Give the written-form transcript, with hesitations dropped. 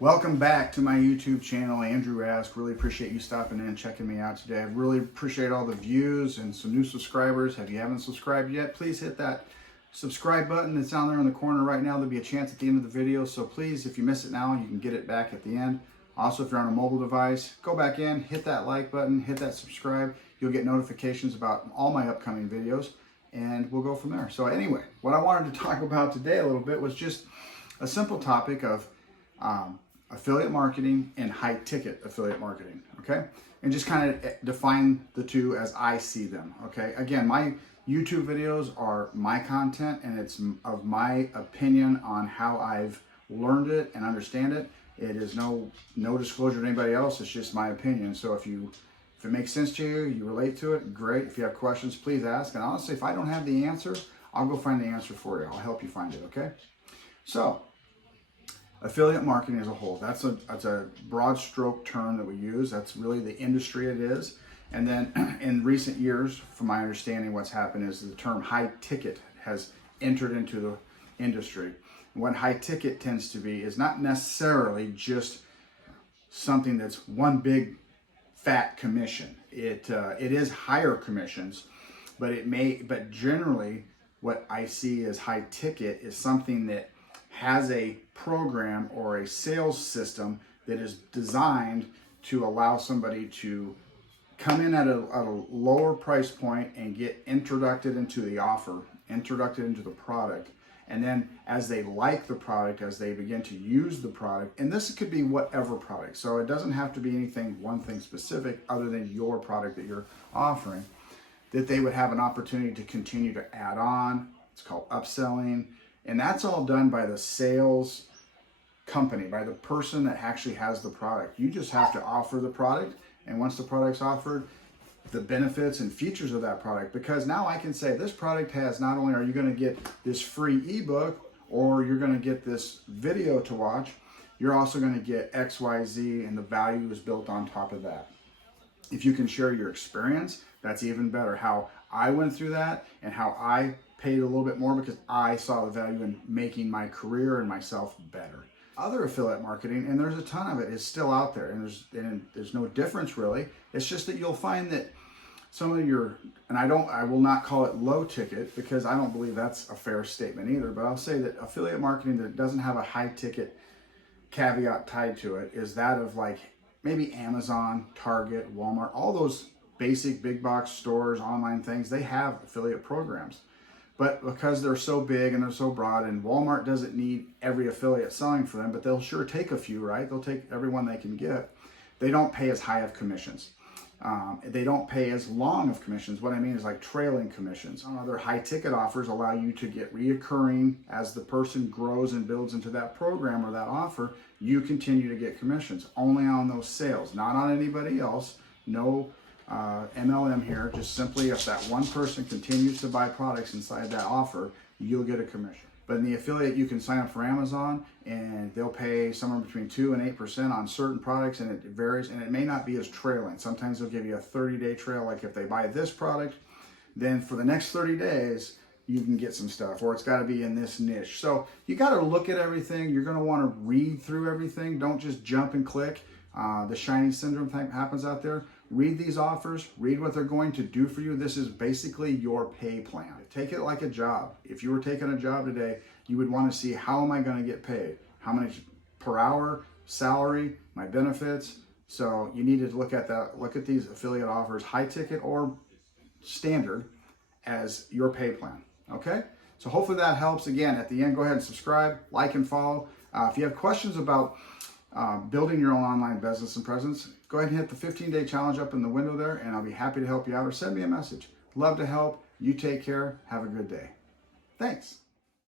Welcome back to my YouTube channel, Andrew Ask. Really appreciate you stopping in and checking me out today. I really appreciate all the views and some new subscribers. If you haven't subscribed yet, please hit that subscribe button that's down there in the corner right now. There'll be a chance at the end of the video. So please, if you miss it now, you can get it back at the end. Also, if you're on a mobile device, go back in, hit that like button, hit that subscribe. You'll get notifications about all my upcoming videos, and we'll go from there. So anyway, what I wanted to talk about today a little bit was just a simple topic of affiliate marketing and high ticket affiliate marketing, okay? And just kind of define the two as I see them, okay? Again, my YouTube videos are my content and it's of my opinion on how I've learned it and understand it. It is no disclosure to anybody else, it's just my opinion. So if it makes sense to you, you relate to it, great. If you have questions, please ask. And honestly, if I don't have the answer, I'll go find the answer for you. I'll help you find it, okay? So, affiliate marketing as a whole, that's a broad stroke term that we use. That's really the industry it is. And then in recent years, from my understanding, what's happened is the term high ticket has entered into the industry. And what high ticket tends to be is not necessarily just something that's one big fat commission. It is higher commissions, but generally what I see as high ticket is something that has a program or a sales system that is designed to allow somebody to come in at a lower price point and get introduced into the offer, introduced into the product. And then as they like the product, as they begin to use the product, and this could be whatever product. So it doesn't have to be one thing specific other than your product that you're offering, that they would have an opportunity to continue to add on. It's called upselling. And that's all done by the sales company, by the person that actually has the product. You just have to offer the product, and once the product's offered, the benefits and features of that product, because now I can say this product has, not only are you going to get this free ebook or you're going to get this video to watch, you're also going to get XYZ, and the value is built on top of that. If you can share your experience, that's even better. How I went through that and how I paid a little bit more because I saw the value in making my career and myself better. Other affiliate marketing, and there's a ton of it, is still out there, and there's no difference really. It's just that you'll find that some of your, and I will not call it low ticket because I don't believe that's a fair statement either, but I'll say that affiliate marketing that doesn't have a high ticket caveat tied to it is that of like maybe Amazon, Target, Walmart, all those basic big box stores, online things, they have affiliate programs. But because they're so big and they're so broad, and Walmart doesn't need every affiliate selling for them, but they'll sure take a few, right? They'll take everyone they can get. They don't pay as high of commissions. They don't pay as long of commissions. What I mean is like trailing commissions. Other high ticket offers allow you to get reoccurring as the person grows and builds into that program or that offer. You continue to get commissions only on those sales, not on anybody else. No MLM here, just simply if that one person continues to buy products inside that offer, you'll get a commission. But in the affiliate, you can sign up for Amazon and they'll pay somewhere between 2 and 8% on certain products, and it varies, and it may not be as trailing. Sometimes they'll give you a 30-day trail, like if they buy this product, then for the next 30 days, you can get some stuff, or it's got to be in this niche. So you got to look at everything. You're going to want to read through everything. Don't just jump and click. The shiny syndrome thing happens out there. Read these offers, read what they're going to do for you. This is basically your pay plan. Take it like a job. If you were taking a job today, you would want to see, how am I going to get paid? How much per hour, salary, my benefits. So you need to look at that. Look at these affiliate offers, high ticket or standard, as your pay plan. Okay? So hopefully that helps. Again, at the end, go ahead and subscribe, like, and follow. If you have questions about building your own online business and presence, go ahead and hit the 15-day challenge up in the window there, and I'll be happy to help you out, or send me a message. Love to help. You take care. Have a good day. Thanks.